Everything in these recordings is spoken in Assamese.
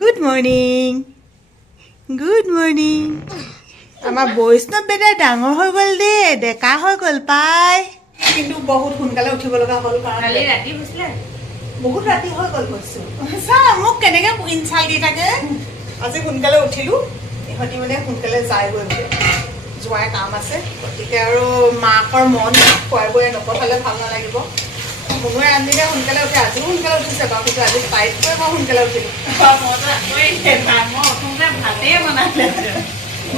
Good morning. Good morning. আমাৰ বৈষ্ণৱ বেটা ডাঙৰ হৈ গ'ল দে ডেকা হৈ গ'ল পাই কিন্তু বহুত সোনকালে উঠিব লগা হ'ল কাৰণ কালি ৰাতি হৈছিলে বহুত ৰাতি হৈ গ'ল কৈছো চা মোক কেনেকে ইনচাল দি থাকে আজি সোনকালে উঠিলো ইহঁতি মানে সোনকালে যায় গৈ যোৱাৰ কাম আছে গতিকে আৰু মাকৰ মন খুৱাই বৈ নপঠালে ভাল নালাগিব মুনুৱে আনদিনে সোনকালে উঠে আজিও সোনকালে উঠিছে বাৰু কিন্তু আজি তাইতকৈ মই সোনকালে উঠিলোঁ ভাতেই বনাইছে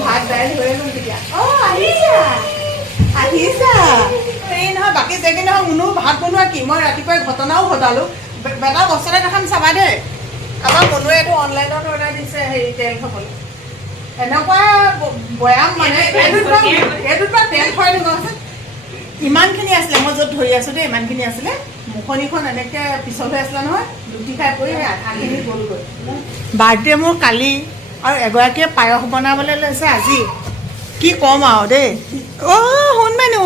ভাত দাইল হৈয়ে গ'ল তেতিয়া আহিছা এই নহয় বাকী জেগি নহয় মুনু ভাত বনোৱা কি মই ৰাতিপুৱাই ঘটনাও ঘটালোঁ বেটা বস্তু দেখাম চাবা দেই আমাৰ মুনুৱে এইটো অনলাইনত অৰ্ডাৰ দিছে হেৰি তেল খাবলৈ এনেকুৱা বয়াম মানে এইটোত পৰা তেল খুৱাই দিব ইমানখিনি আছিলে মই য'ত ধৰি আছোঁ দেই ইমানখিনি আছিলে মুখনিখন এনেকৈ পিছল হৈ আছিলে নহয় লুটি খাই পৰি আধাখিনি গ'লগৈ বাৰ্থডে মোৰ কালি আৰু এগৰাকীয়ে পায়স বনাবলৈ লৈছে আজি কি ক'ম আৰু দেই অ' শুন মেনু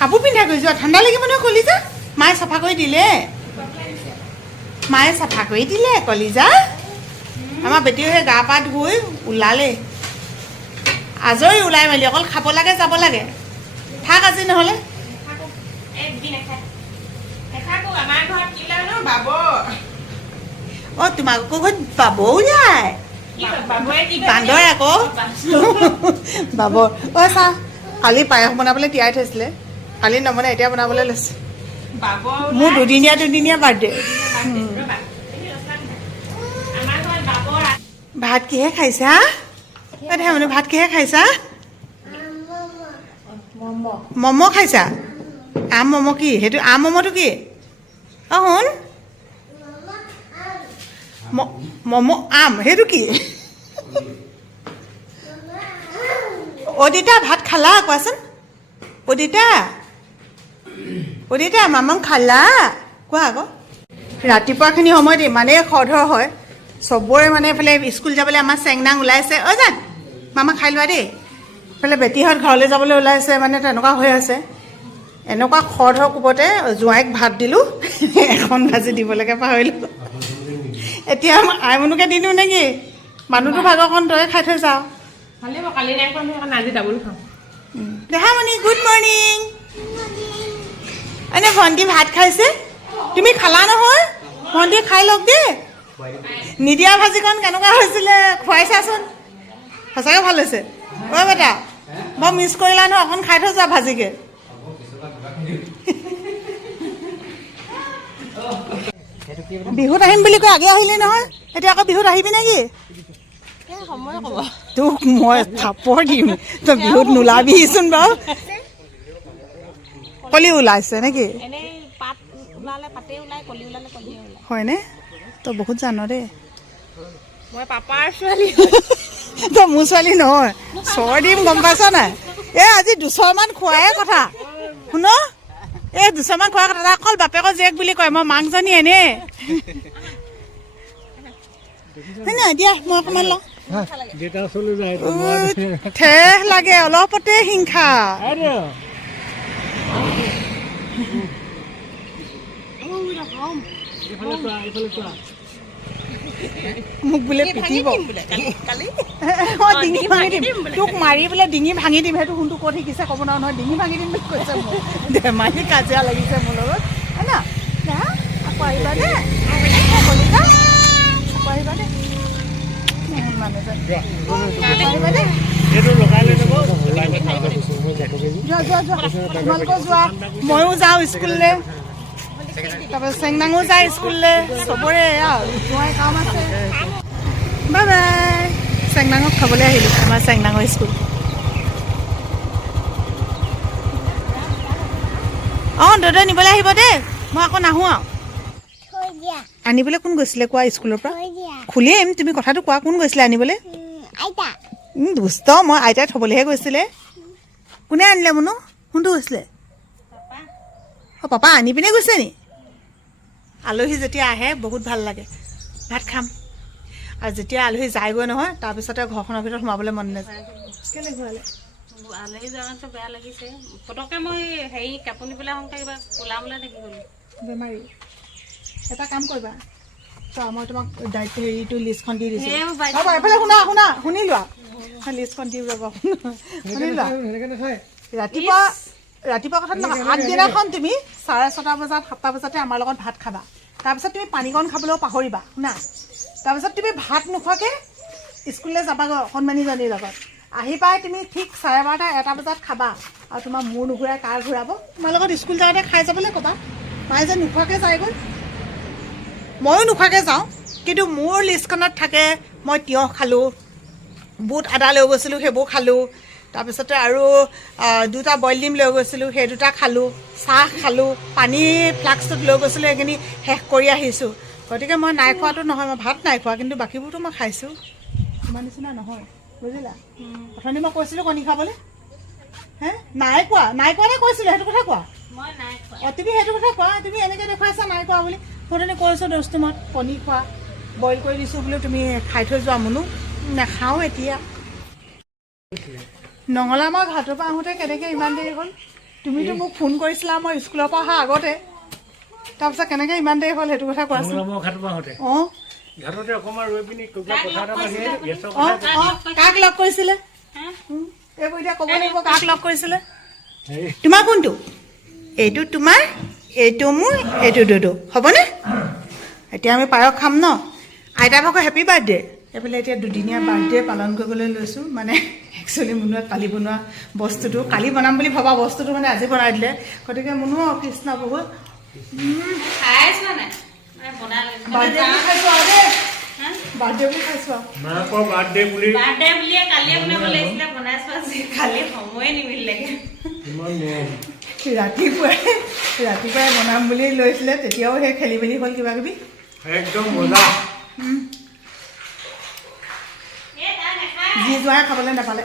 কাপোৰ পিন্ধা কৰি যোৱা ঠাণ্ডা লাগিব নহয় কলিজা মায়ে চাফা কৰি দিলে কলিজা আমাৰ বেটীও সেই গা পা ধুই ওলালে আজৰি ওলাই মেলি অকল খাব লাগে যাব লাগে থাক আজি নহ'লে অ' তোমালোকৰ ঘৰত বাবও যায় বান্দৰ আকৌ বাবৰ অ' চা কালি পায়স বনাবলৈ তিয়াই থৈছিলে কালি নবনাই এতিয়া বনাবলৈ লৈছে মোৰ দুদিনীয়া বাৰ্থডে ভাত কিহে খাইছা মানে ভাত কিহে খাইছা ম'ম' খাইছা আম ম'ম' কি সেইটো আম ম'ম'টো কি অ' শুন ম'ম' আম সেইটো কি অদিতা ভাত খালা কোৱাচোন অদিতা মামাক খালা কোৱা আকৌ ৰাতিপুৱাখিনি সময়ত ইমানেই খৰধৰ হয় চবৰে মানে এইফালে স্কুল যাবলৈ আমাৰ চেংনাং ওলাইছে অ' জান মামা খাই লোৱা দেই এইফালে বেটীহঁত ঘৰলৈ যাবলৈ ওলাইছে মানে তেনেকুৱা হৈ আছে এনেকুৱা খৰধৰ কোবতে জোঁৱাইক ভাত দিলোঁ এখন ভাজি দিবলৈকে পাহৰিলোঁ এতিয়া আইমনুকে দি দিওঁ নেকি মানুহটো ভাগৰকণ তই খাই থৈ যাওঁ দেখা মণি গুড মৰ্ণিং এনে ভণ্টি ভাত খাইছে তুমি খালা নহয় ভণ্টি খাই লওক দেই নিদিয়া ভাজিখন কেনেকুৱা হৈছিলে খুৱাইছাচোন সঁচাকৈ ভাল হৈছে অ' বেটা মই মিছ কৰিলা নহয় অকণ খাই থৈ যোৱা ভাজিকে বিহুত আহিম বুলি কৈ আগে আহিলে নহয় এতিয়া আকৌ বিহুত আহিবি নেকি তোক মই থাপৰ দিম তই বিহুত নোলাবিচোন বাৰু কলি ওলাইছে নেকি হয়নে তই বহুত জান দেই মই পাপাৰ ছোৱালী তই মোৰ ছোৱালী নহয় চৰ দিম গম পাইছ নাই এই আজি 200 মান খোৱাহে কথা শুন এই 200 মান খোৱাৰ কথা অকল বাপেকৰ জীয়েক বুলি কয় মই মাকজনী এনে হয় নাই দিয়া মই অকণমান লওঁ ঠেহ লাগে অলপতে হিংসা মোক বোলে পিটিব ডিঙি ভাঙি দিম তোক মাৰি বোলে ডিঙি ভাঙি দিম সেইটো কোনটো ক'ত শিকিছে ক'ব নোৱাৰো নহয় ডিঙি ভাঙি দিম বুলি কৈছে মোক ধেমালি কাজিয়া লাগিছে মোৰ লগত হয় না আকৌ আহিবা দে আকৌ আহিবা দে ময়ো যাওঁ স্কুললৈ তাৰপিছত চেংনাঙো যায় স্কুললৈ চবৰে জোঁৱাই কাম আছে বাই বাই চেংনাঙক খাবলৈ আহিলোঁ আমাৰ চেংনাঙৰ স্কুল অঁ দাদা নিবলৈ আহিব দেই মই আকৌ নাহোঁ আৰু আনিবলৈ কোন গৈছিলে কোৱা স্কুলৰ পৰা খুলিম তুমি কথাটো কোৱা কোন গৈছিলে আনিবলৈ দুষ্ট মই আইতাই থ'বলৈহে গৈছিলে কোনে আনিলে মুনু কোনটো গৈছিলে অঁ পাপা আনি পিনে গৈছে নি আলহী যেতিয়া আহে বহুত ভাল লাগে ভাত খাম আৰু যেতিয়া আলহী যায়গৈ নহয় তাৰপিছতে ঘৰখনৰ ভিতৰত সোমাবলৈ মন নাযায় কেলৈ ঘূৰালে আলহী যোৱাটো বেয়া লাগিছে পটককৈ মই হেৰি কাপোৰ নিবলৈ আহোঁতে কিবা ওলাবলৈ দেখি গ'লোঁ বেমাৰী এটা কাম কৰিবা মই তোমাক দায়িত্ব হেৰিটো লিষ্টখন দি দিছোঁ এই বাইদেউ। ৰ'বা এফালে শুনি লোৱা লিষ্টখন দিম ৰ'বা শুনি লোৱা ৰাতিপুৱা কথা নহয় আগদিনাখন তুমি 6:30 বজাত 7টা বজাতে আমাৰ লগত ভাত খাবা তাৰপিছত তুমি পানীকণ খাবলৈও পাহৰিবা শুনা তাৰপিছত তুমি ভাত নোখোৱাকৈ স্কুললৈ যাবাগৈ অকণমানিজনীৰ লগত আহি পাই তুমি ঠিক 12:30 1টা বজাত খাবা আৰু তোমাৰ মূৰ নুঘূৰাই কাৰ ঘূৰাব তোমাৰ লগত স্কুল যাওঁতে খাই যাবলৈ ক'বা মায়ে যে নোখোৱাকৈ যায়গৈ ময়ো নোখোৱাকৈ যাওঁ কিন্তু মোৰ লিষ্টখনত থাকে মই তিয়ঁহ খালোঁ বুট আদা লৈ গৈছিলোঁ সেইবোৰ খালোঁ তাৰপিছতে আৰু 2টা বইল ডিম লৈ গৈছিলোঁ সেই 2টা খালোঁ চাহ খালোঁ পানী ফ্লাক্সটোত লৈ গৈছিলোঁ সেইখিনি শেষ কৰি আহিছোঁ গতিকে মই নাই খোৱাটো নহয় মই ভাত নাই খোৱা কিন্তু বাকীবোৰতো মই খাইছোঁ তোমাৰ নিচিনা নহয় বুজিলা অথনি মই কৈছিলোঁ কণী খাবলৈ হে নাই কোৱা কৈছিলোঁ সেইটো কথা কোৱা মই নাই খোৱা অঁ তুমি সেইটো কথা কোৱা তুমি এনেকৈ দেখুৱাইছা নাই কোৱা বুলি মই তেনে কৈছোঁ দোস্তমত কণী খোৱা বইল কৰি দিছোঁ বোলো তুমি খাই থৈ যোৱা মুনু নাখাওঁ এতিয়া নঙলা মই ঘাটৰ পৰা আহোঁতে কেনেকৈ ইমান দেৰি হ'ল তুমিতো মোক ফোন কৰিছিলা মই স্কুলৰ পৰা অহা আগতে তাৰপিছত কেনেকৈ ইমান দেৰি হ'ল সেইটো কথা কোৱাচোন অঁ কাক লগ কৰিছিলে এইবোৰ এতিয়া ক'ব লাগিব কাক লগ কৰিছিলে তোমাৰ কোনটো এইটো তোমাৰ এইটো মোৰ এইটো দুদু হ'বনে এতিয়া আমি পায়স খাম ন আইতা ভাগৰ হেপী বাৰ্থডে এইফালে এতিয়া দুদিনীয়া বাৰ্থডে পালন কৰিবলৈ লৈছোঁ মানে একচুৱেলি মুনুৱে কালি বনোৱা বস্তুটো কালি বনাম বুলি ভবা বস্তুটো মানে আজি বনাই দিলে গতিকে মুনু কৃষ্ণ বহুত বাৰ্থডে বুলি খাইছোঁ আৰু দেই বাৰ্থডে বুলি খাইছোঁ আৰু বাৰ্থডে বুলিয়ে কালিয়ে বনাব লাগিছিলে বনাইছোঁ আজি কালি সময়ে নিমিলিলেগে ৰাতিপুৱাই বনাম বুলি লৈছিলে তেতিয়াও সেই খেলি মেলি হ'ল কিবা কিবি একদম মজা যি যোৱাই খাবলৈ নাপালে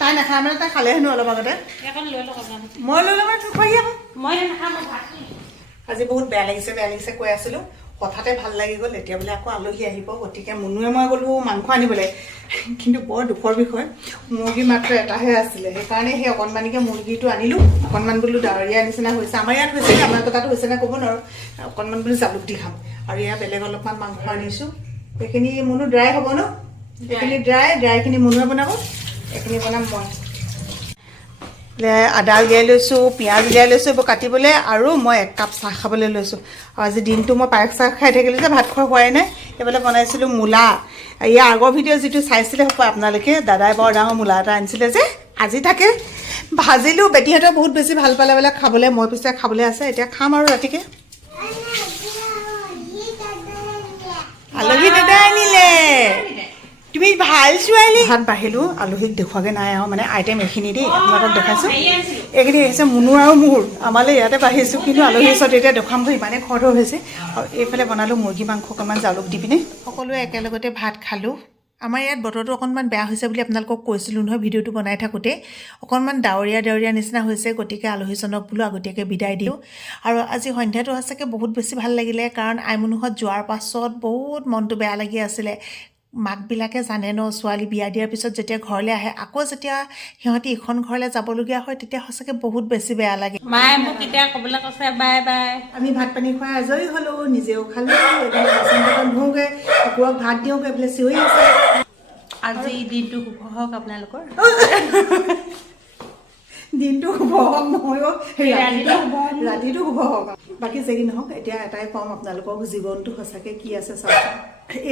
তাই নাখায় মানে তাই খালে হেনো অলপ আগতে মই লৈ ল'ম খুৱাই আকৌ আজি বহুত বেয়া লাগিছে কৈ আছিলোঁ হঠাতে ভাল লাগি গ'ল এতিয়া বোলে আকৌ আলহী আহিব গতিকে মুনুৱে মই গ'লোঁ মাংস আনিবলৈ কিন্তু বৰ দুখৰ বিষয় মুৰ্গী মাত্ৰ এটাহে আছিলে সেইকাৰণে সেই অকণমানিকৈ মুৰ্গীটো আনিলোঁ অকণমান বোলো ডাৱৰীয়া নিচিনা হৈছে আমাৰ ইয়াত হৈছে আপোনালোকৰ তাত হৈছে নে ক'ব নোৱাৰোঁ অকণমান বোলো জালুক দি খাম আৰু এয়া বেলেগ অলপমান মাংস আনিছোঁ এইখিনি মুনু ড্ৰাই হ'ব ন এইখিনি ড্ৰাইখিনি মুনুৱে বনাব এইখিনি বনাম মই আদা উলিয়াই লৈছোঁ পিঁয়াজ উলিয়াই লৈছোঁ এইবোৰ কাটিবলৈ আৰু মই 1 কাপ চাহ খাবলৈ লৈছোঁ আৰু আজি দিনটো মই পায়স চাহ খাই থাকিলোঁ যে ভাত খোৱা হোৱাই নাই এইফালে বনাইছিলোঁ মূলা ইয়াৰ আগৰ ভিডিঅ' যিটো চাইছিলে হ'ব আপোনালোকে দাদাই বৰ ডাঙৰ মূলা এটা আনিছিলে যে আজি তাকে ভাজিলোঁ বেটীহঁতেও বহুত বেছি ভাল পালে বোলে খাবলৈ মই পিছে খাবলৈ আছে এতিয়া খাম আৰু ৰাতিকৈ আলহী দাদা আনিলে তুমি ভাল ছোৱালী ভাত বাঢ়িলোঁ আলহীক দেখুৱাকৈ নাই আৰু মানে আইটেম এইখিনি দেই আপোনালোকক দেখাইছোঁ এইখিনি আহিছে মুনু আৰু মোৰ আমালৈ ইয়াতে বাঢ়িছোঁ কিন্তু আলহীৰ ওচৰত এতিয়া দেখুৱাম ইমানেই খৰধৰ হৈছে আৰু এইফালে বনালোঁ মুৰ্গী মাংস অকণমান জালুক দি পিনে সকলোৱে একেলগতে ভাত খালোঁ আমাৰ ইয়াত বতৰটো অকণমান বেয়া হৈছে বুলি আপোনালোকক কৈছিলোঁ নহয় ভিডিঅ'টো বনাই থাকোঁতে অকণমান ডাৱৰীয়া নিচিনা হৈছে গতিকে আলহীজনক বোলো আগতীয়াকৈ বিদায় দিওঁ আৰু আজি সন্ধ্যাটো সঁচাকৈ বহুত বেছি ভাল লাগিলে কাৰণ আইমনুহঁত যোৱাৰ পাছত বহুত মনটো বেয়া লাগি আছিলে মাকবিলাকে জানে ন ছোৱালী বিয়া দিয়াৰ পিছত যেতিয়া ঘৰলৈ আহে আকৌ যেতিয়া সিহঁতি ইখন ঘৰলৈ যাবলগীয়া হয় তেতিয়া সঁচাকৈ বহুত বেছি বেয়া লাগে মায়ে মোক এতিয়া ক'বলৈ কৈছে বাই বাই আমি ভাত পানী খুৱাই আজৰি হ'লোঁ নিজেও খালোঁ এইফালে বাচন বৰ্তন ধুওঁগৈ কুকুৰক ভাত দিওঁগৈ এইফালে চিঞৰি আছে আজি দিনটো শুভ হওক আপোনালোকৰ দিনটো শুভ হওক নহয় ৰাতিটো শুভ হওক বাকী যি নহওক এতিয়া এটাই ক'ম আপোনালোকক জীৱনটো সঁচাকৈ কি আছে চাওকচোন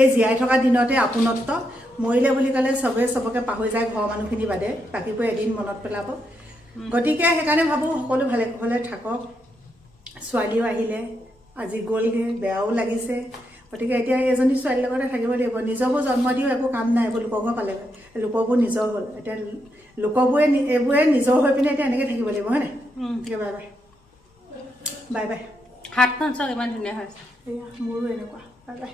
এই জীয়াই থকা দিনতে আপোনত্ব মৰিলে বুলি ক'লে চবেই চবকে পাহৰি যায় ঘৰৰ মানুহখিনি বাদে বাকীবোৰ এদিন মনত পেলাব গতিকে সেইকাৰণে ভাবোঁ সকলো ভালে কুশলে থাকক ছোৱালীও আহিলে আজি গ'লগৈ বেয়াও লাগিছে গতিকে এতিয়া এজনী ছোৱালীৰ লগতে থাকিব লাগিব নিজকো জন্ম দিও একো কাম নাই এইবোৰ লোকঘৰ পালেগৈ লোকবোৰ নিজৰ হ'ল এতিয়া লোকবোৰে এইবোৰে নিজৰ হৈ পিনে এতিয়া এনেকৈ থাকিব লাগিব হয় নাই বাই বাই বাই বাই হাতখন চাওক ইমান ধুনীয়া হৈছে এয়া মোৰো এনেকুৱা বাই বাই